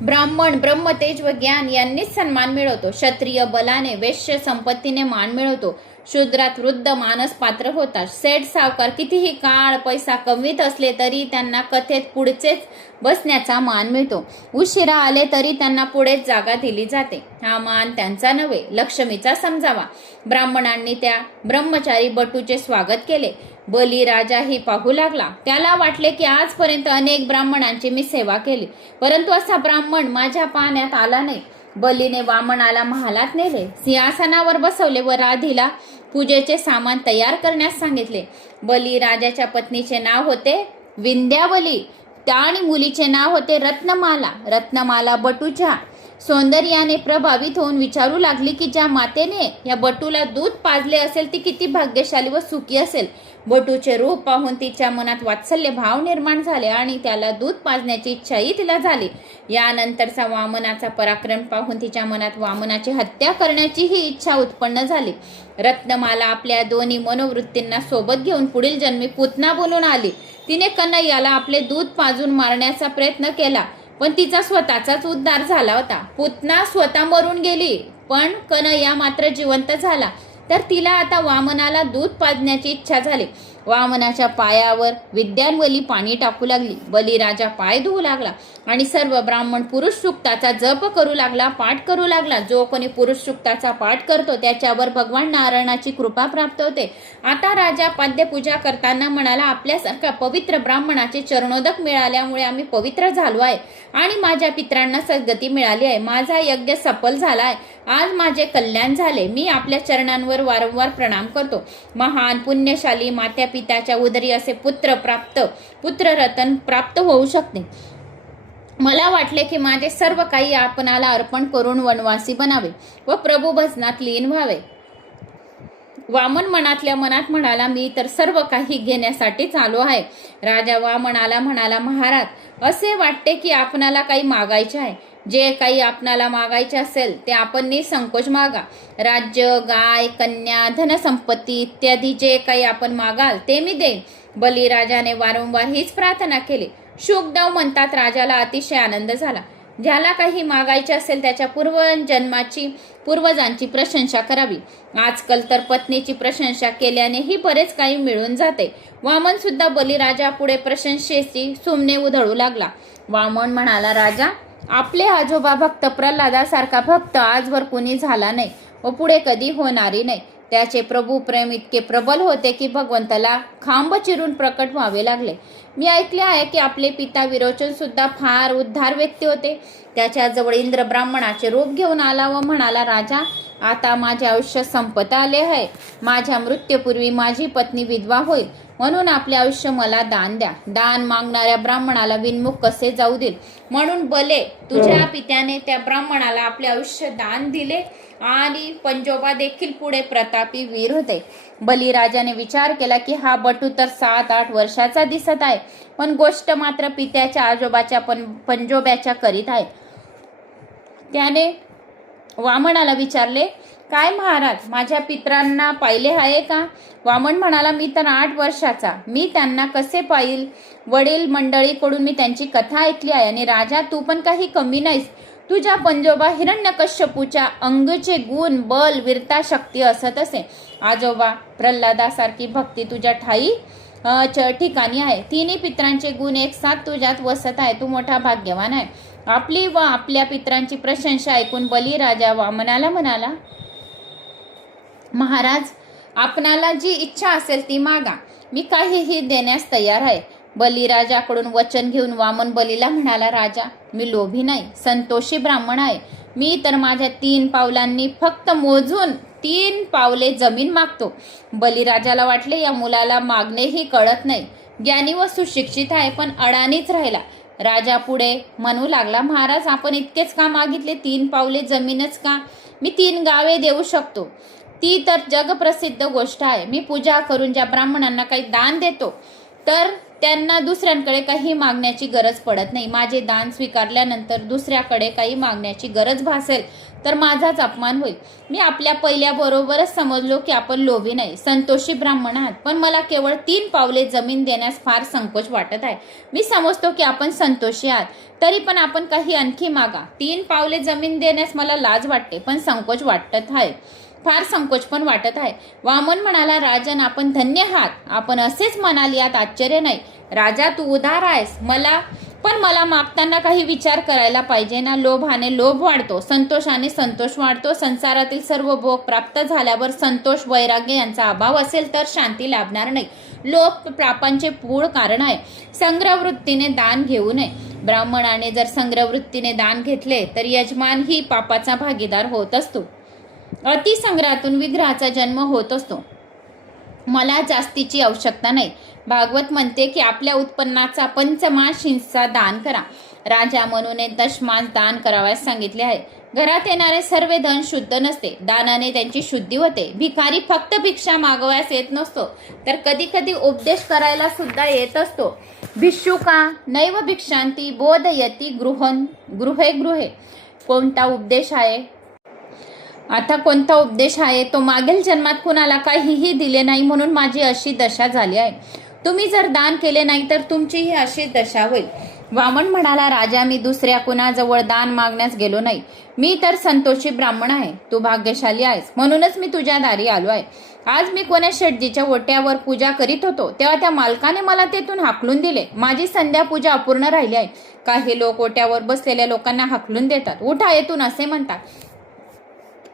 ब्राह्मण ब्रह्मतेज व ज्ञान यांनीच सन्मान मिळवतो. क्षत्रिय बलाने, वैश्य संपत्तीने मान मिळवतो. शूद्रात वृद्ध मानस पात्र होतात. सेठ सावकार कितीही काळ पैसा कमवीत असले तरी त्यांना कथेत पुढचेच बसण्याचा मान मिळतो. उशिरा आले तरी त्यांना पुढेच जागा दिली जाते. हा मान त्यांचा नव्हे, लक्ष्मीचा समजावा. ब्राह्मणांनी त्या ब्रह्मचारी बटूचे स्वागत केले. बलिराजाही पाहू लागला. त्याला वाटले की आजपर्यंत अनेक ब्राह्मणांची मी सेवा केली, परंतु असा ब्राह्मण माझ्या पाहण्यात आला नाही. बलीने वामनाला महालात नेले, सिंहासनावर बसवले व राधीला पूजेचे सामान तयार करण्यास सांगितले. बलिराजाच्या पत्नीचे नाव होते विंध्यावली आणि मुलीचे नाव होते रत्नमाला. रत्नमाला बटूच्या सौंदर्याने प्रभावित होऊन विचारू लागली की ज्या मातेने या बटूला दूध पाजले असेल ती किती भाग्यशाली व सुखी असेल. बटूचे रूप पाहून तिच्या मनात वात्सल्य भाव निर्माण झाले आणि त्याला दूध पाजण्याची इच्छाही तिला झाली. यानंतरचा वामनाचा पराक्रम पाहून तिच्या मनात वामनाची हत्या करण्याची ही इच्छा उत्पन्न झाली. रत्नमाला आपल्या दोन्ही मनोवृत्तींना सोबत घेऊन पुढील जन्मी पुतना बनून आली. तिने कन्हैयाला आपले दूध पाजून मारण्याचा प्रयत्न केला, पण तिचा स्वतःचाच उद्धार झाला होता. पुतना स्वतः मरून गेली, पण कन्हैया मात्र जिवंत झाला. तर तिला आता वामनाला दूध पाजण्याची इच्छा झाली. वामनाच्या पायावर विद्यान्वली पाणी टाकू लागली. बलिराजा पाय धुवू लागला आणि सर्व ब्राह्मण पुरुष सूक्ताचा जप करू लागला, पाठ करू लागला. जो कोणी पुरुष सूक्ताचा पाठ करतो त्याच्यावर भगवान नारायणाची कृपा प्राप्त होते. आता राजा पाद्यपूजा करताना म्हणाला, आपल्यासारख्या पवित्र ब्राह्मणाचे चरणोदक मिळाल्यामुळे आम्ही पवित्र झालो आहे आणि माझ्या पित्रांना सद्गती मिळाली आहे. माझा यज्ञ सफल झाला आहे. आज माझे कल्याण झाले. मी आपल्या चरणांवर वारंवार प्रणाम करतो. महान पुण्यशाली मात्या पित्याच्या उदरी असे पुत्ररत्न प्राप्त होऊ शकते. मला वाटले की माझे सर्व काही आपणाला अर्पण करून वनवासी बनावे व प्रभू भजनात लीन व्हावे. वामन मनातल्या मनात म्हणाला, मी तर सर्व काही घेण्यासाठीच आलो आहे. राजा वामनाला म्हणाला, महाराज, असे वाटते की आपणाला काही मागायचे आहे. जे काही आपणाला मागायचे असेल ते आपण निसंकोच मागा. राज्य, गाय, कन्या, धनसंपत्ती इत्यादी जे काही आपण मागाल ते मी देईन. बलिराजाने वारंवार हीच प्रार्थना केली. शुकदेव म्हणतात, राजाला अतिशय आनंद झाला. ज्याला काही मागायचे असेल त्याच्या पूर्वजांची प्रशंसा करावी. आजकाल तर पत्नीची प्रशंसा केल्यानेही बरेच काही मिळून जाते. वामन सुद्धा बलिराजा पुढे प्रशंसेची सुमने उधळू लागला. वामन म्हणाला, राजा, आपले आजोबा भक्त प्रल्हादासारखा भक्त आजवर कुणी झाला नाही व पुढे कधी होणारी नाही. त्याचे प्रभू प्रेम इतके प्रबल होते की भगवंताला खांब चिरून प्रकट व्हावे लागले. मी ऐकले आहे की आपले पिता विरोचन सुद्धा फार उद्धार व्यक्ती होते. त्याच्याजवळ इंद्र ब्राह्मणाचे रूप घेऊन आला व म्हणाला, राजा, आता माझे आयुष्य संपत आले आहे. माझ्या मृत्यूपूर्वी माझी पत्नी विधवा होईल, म्हणून आपले आयुष्य मला दान द्या. दान मागणाऱ्या ब्राह्मणाला विनमुख कसे जाऊ देईल. म्हणून बले, तुझ्या पित्याने त्या ब्राह्मणाला आपले आयुष्य दान दिले आणि पंजोबा देखील पुढे प्रतापी वीर होते. बलिराजाने विचार केला की हा बटू तर 7-8 वर्षाचा दिसत आहे, पण गोष्ट मात्र पित्याच्या आजोबाच्या पंजोब्याच्या करीत आहे. त्याने वामनाला विचारले, काय महाराज, माझ्या पित्रांना पाहिले आहे का? वामन म्हणाला, मी तर 8 वर्षाचा. मी त्यांना कसे पाहिल? वडील मंडळीकडून मी त्यांची कथा ऐकली आहे. आणि राजा, तू पण काही कमी नाहीस. तुझ्या पंजोबा हिरण्यकश्यपूच्या अंगचे गुण, बल, वीरता, शक्ती असत असे. आजोबा प्रल्हादासारखी भक्ती तुझ्या ठिकाणी आहे. तिन्ही पित्रांचे गुण एक साथ तुझ्यात वसत आहे. तू मोठा भाग्यवान आहे. आपली व आपल्या पित्रांची प्रशंसा ऐकून बलिराजा वामनाला म्हणाला, महाराज, आपणाला जी इच्छा असेल ती मागा. मी काहीही देण्यास तयार आहे. बलिराजाकडून वचन घेऊन वामन बलीला म्हणाला, राजा, मी लोभी नाही, संतोषी ब्राह्मण आहे. मी तर माझ्या 3 पावलांनी फक्त मोजून 3 पावले जमीन मागतो. बलिराजाला वाटले, या मुलाला मागणेही कळत नाही. ज्ञानी व सुशिक्षित आहे, पण अडाणीच राहिला. राजा पुढे म्हणू लागला, महाराज, आपण इतकेच का मागितले? 3 पावले जमीनच का? मी 3 गावे देऊ शकतो. ती तर जगप्रसिद्ध गोष्ट आहे. मी पूजा करून ज्या ब्राह्मणांना काही दान देतो तर त्यांना दुसऱ्यांकडे काही मागण्याची गरज पडत नाही. माझे दान स्वीकारल्यानंतर दुसऱ्याकडे काही मागण्याची गरज भासेल तर माझाच अपमान होईल. मी आपल्या पहिल्याबरोबरच समजलो की आपण लोभी नाही, संतोषी ब्राह्मण आहात, पण मला केवळ 3 पावले जमीन देण्यास फार संकोच वाटत आहे. मी समजतो की आपण संतोषी आहात, तरी पण आपण काही आणखी मागा. 3 पावले जमीन देण्यास मला लाज वाटते, पण संकोच वाटत आहे. फार संकोच पण वाटत आहे. वामन म्हणाला, राजन आपण धन्य आहात. आपण असेच म्हणाल यात आश्चर्य नाही. राजा तू उदार आहेस. मला मागताना काही विचार करायला पाहिजे ना. लोभाने लोभ वाढतो, संतोषाने संतोष वाढतो. संसारातील सर्व भोग प्राप्त झाल्यावर संतोष वैराग्य यांचा अभाव असेल तर शांती लाभणार नाही. लोभ पापांचे मूळ कारण आहे. संग्रहवृत्तीने दान घेऊ नये. ब्राह्मणाने जर संग्रहवृत्तीने दान घेतले तर यजमान ही पापाचा भागीदार होत असतो. अतिसंग्रहातून विग्रहाचा जन्म होत असतो. मला जास्तीची आवश्यकता नाही. भागवत म्हणते की आपल्या उत्पन्नाचा पंचमांश हिस्सा दान करा. राजा म्हणून दशमांश दान करावयास सांगितले आहे. घरात येणारे सर्व धन शुद्ध नसते. दानाने त्यांची शुद्धी होते. भिकारी फक्त भिक्षा मागवयास येत नसतो तर कधी कधी उपदेश करायला सुद्धा येत असतो. भिक्षुका नैव भिक्षांती बोधयती गृहे गृहे. कोणता उपदेश आहे? आता कोणता उपदेश आहे? तो मागील जन्मात कुणाला काहीही दिले नाही म्हणून माझी अशी दशा झाली आहे. तुम्ही जर दान केले नाही तर तुमचीही अशी दशा होईल. वामन म्हणाला, राजा मी दुसऱ्या कुणाजवळ दान मागण्यास गेलो नाही. मी तर संतोषी ब्राह्मण आहे. तू भाग्यशाली आहेस म्हणूनच मी तुझ्या दारी आलो आहे. आज मी कोण्या शेटजीच्या ओट्यावर पूजा करीत होतो तेव्हा त्या मालकाने मला तेथून हाकलून दिले. माझी संध्या पूजा अपूर्ण राहिली आहे. काही लोक ओट्यावर बसलेल्या लोकांना हाकलून देतात. उठा येथून असे म्हणतात.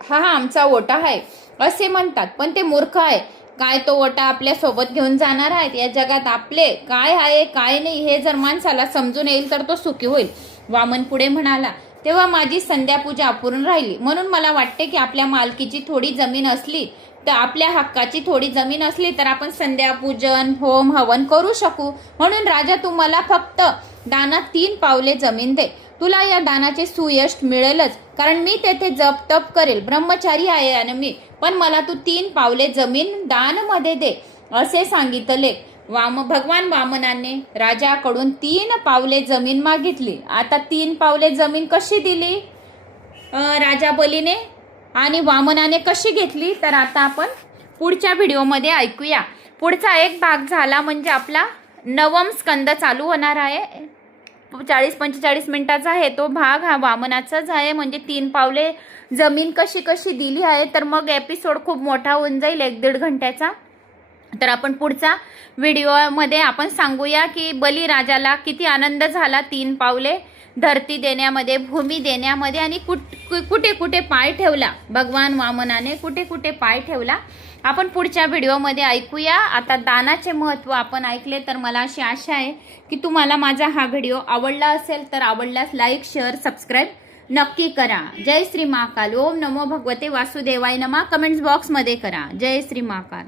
हा आमचा ओटा आहे असे म्हणतात. पण ते मूर्ख आहे. काय तो ओटा आपल्या सोबत घेऊन जाणार आहेत? या जगात आपले काय आहे काय नाही हे जर माणसाला समजून येईल तर तो सुखी होईल. वामन पुढे म्हणाला, तेव्हा माझी संध्या पूजा अपूर्ण राहिली. म्हणून मला वाटते की आपल्या मालकीची थोडी जमीन असली तर आपल्या हक्काची थोडी जमीन असली तर आपण संध्या पूजन होम हवन करू शकू. म्हणून राजा तू मला फक्त दानात 3 पावले जमीन दे. तुला या दानाचे सुयश मिळेलच कारण मी तेथे जप तप करेल. ब्रह्मचारी आहे आणि मी, पण मला तू 3 पावले जमीन दान मध्ये दे असे सांगितले. भगवान वामनाने राजाकडून 3 पावले जमीन मागितली. आता 3 पावले जमीन कशी दिली राजा बलीने आणि वामनाने कशी घेतली तर आता आपण पुढच्या व्हिडिओमध्ये ऐकूया. पुढचा एक भाग झाला म्हणजे आपला 9वा स्कंद चालू होणार आहे. 40-45 मिनिटाचा आहे तो भाग हा वामनाचाच आहे. म्हणजे 3 पावले जमीन कशी कशी दिली आहे. तर मग एपिसोड खूप मोठा होऊन जाईल 1-1.5 घंट्याचा. तर आपण पुढचा व्हिडिओमध्ये आपण सांगूया की बलिराजाला किती आनंद झाला 3 पावले धरती देण्यामध्ये, भूमी देण्यामध्ये आणि कुठे कुठे पाय ठेवला भगवान वामनाने, कुठे कुठे पाय ठेवला. आपण पुढच्या व्हिडिओमध्ये ऐकूया. आता दानाचे महत्त्व आपण ऐकले तर मला अशी आशा आहे की तुम्हाला माझा हा व्हिडिओ आवडला असेल तर आवडल्यास लाईक शेअर सबस्क्राईब नक्की करा. जय श्री महाकाल. ओम नमो भगवते वासुदेवाय नमः कमेंट्स बॉक्समध्ये करा. जय श्री महाकाल.